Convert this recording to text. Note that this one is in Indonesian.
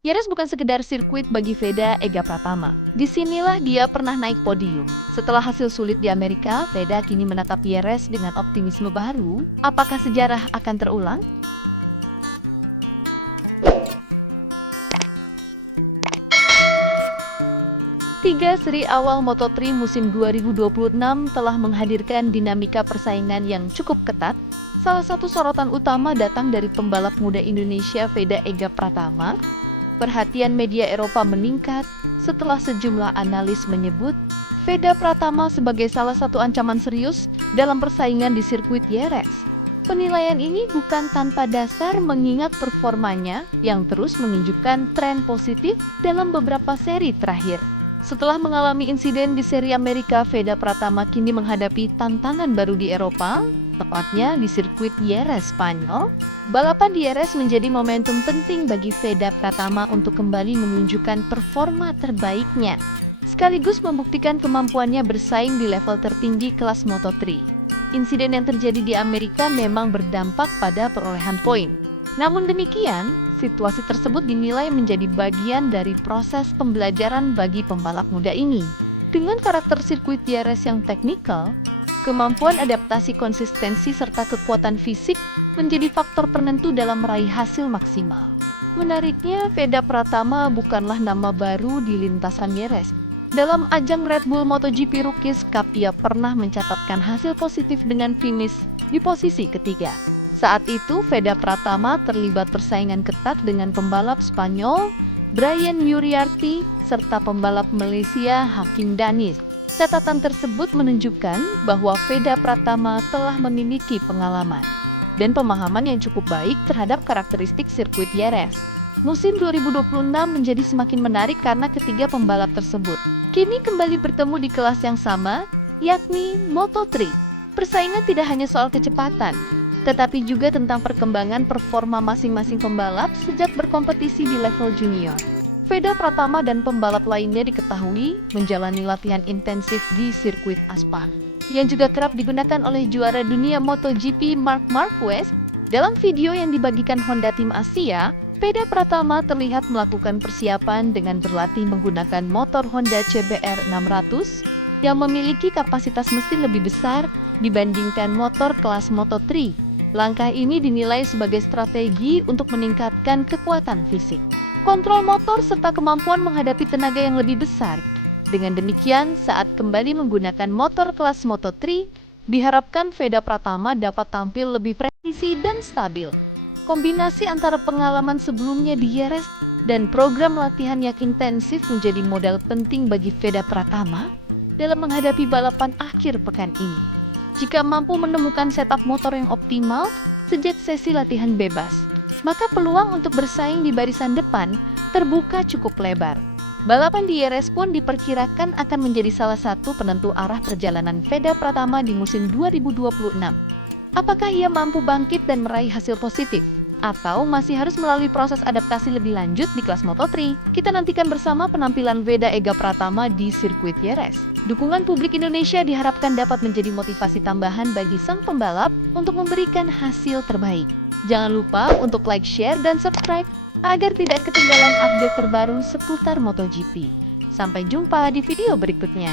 Jerez bukan sekedar sirkuit bagi Veda Ega Pratama. Disinilah dia pernah naik podium. Setelah hasil sulit di Amerika, Veda kini menatap Jerez dengan optimisme baru. Apakah sejarah akan terulang? Tiga seri awal Moto3 musim 2026 telah menghadirkan dinamika persaingan yang cukup ketat. Salah satu sorotan utama datang dari pembalap muda Indonesia Veda Ega Pratama. Perhatian media Eropa meningkat setelah sejumlah analis menyebut Veda Pratama sebagai salah satu ancaman serius dalam persaingan di sirkuit Jerez. Penilaian ini bukan tanpa dasar mengingat performanya yang terus menunjukkan tren positif dalam beberapa seri terakhir. Setelah mengalami insiden di seri Amerika, Veda Pratama kini menghadapi tantangan baru di Eropa, tepatnya di sirkuit Jerez, Spanyol. Balapan di Jerez menjadi momentum penting bagi Veda Pratama untuk kembali menunjukkan performa terbaiknya, sekaligus membuktikan kemampuannya bersaing di level tertinggi kelas Moto3. Insiden yang terjadi di Amerika memang berdampak pada perolehan poin. Namun demikian, situasi tersebut dinilai menjadi bagian dari proses pembelajaran bagi pembalap muda ini. Dengan karakter sirkuit Jerez yang teknikal, kemampuan adaptasi, konsistensi, serta kekuatan fisik menjadi faktor penentu dalam meraih hasil maksimal. Menariknya, Veda Pratama bukanlah nama baru di lintasan Jerez. Dalam ajang Red Bull MotoGP Rookies Cup, ia pernah mencatatkan hasil positif dengan finish di posisi ketiga. Saat itu, Veda Pratama terlibat persaingan ketat dengan pembalap Spanyol Brian Uriarte serta pembalap Malaysia Hakim Danis. Catatan tersebut menunjukkan bahwa Veda Pratama telah memiliki pengalaman dan pemahaman yang cukup baik terhadap karakteristik sirkuit Jerez. Musim 2026 menjadi semakin menarik karena ketiga pembalap tersebut kini kembali bertemu di kelas yang sama, yakni Moto3. Persaingan tidak hanya soal kecepatan, tetapi juga tentang perkembangan performa masing-masing pembalap sejak berkompetisi di level junior. Veda Pratama dan pembalap lainnya diketahui menjalani latihan intensif di sirkuit aspal, yang juga kerap digunakan oleh juara dunia MotoGP Marc Marquez. Dalam video yang dibagikan Honda Tim Asia, Veda Pratama terlihat melakukan persiapan dengan berlatih menggunakan motor Honda CBR 600 yang memiliki kapasitas mesin lebih besar dibandingkan motor kelas Moto3. Langkah ini dinilai sebagai strategi untuk meningkatkan kekuatan fisik, kontrol motor, serta kemampuan menghadapi tenaga yang lebih besar. Dengan demikian, saat kembali menggunakan motor kelas Moto3, diharapkan Veda Pratama dapat tampil lebih presisi dan stabil. Kombinasi antara pengalaman sebelumnya di Jerez dan program latihan yang intensif menjadi modal penting bagi Veda Pratama dalam menghadapi balapan akhir pekan ini. Jika mampu menemukan setup motor yang optimal sejak sesi latihan bebas, maka peluang untuk bersaing di barisan depan terbuka cukup lebar. Balapan di Jerez pun diperkirakan akan menjadi salah satu penentu arah perjalanan Veda Pratama di musim 2026. Apakah ia mampu bangkit dan meraih hasil positif, atau masih harus melalui proses adaptasi lebih lanjut di kelas Moto3? Kita nantikan bersama penampilan Veda Ega Pratama di sirkuit Jerez. Dukungan publik Indonesia diharapkan dapat menjadi motivasi tambahan bagi sang pembalap untuk memberikan hasil terbaik. Jangan lupa untuk like, share, dan subscribe agar tidak ketinggalan update terbaru seputar MotoGP. Sampai jumpa di video berikutnya.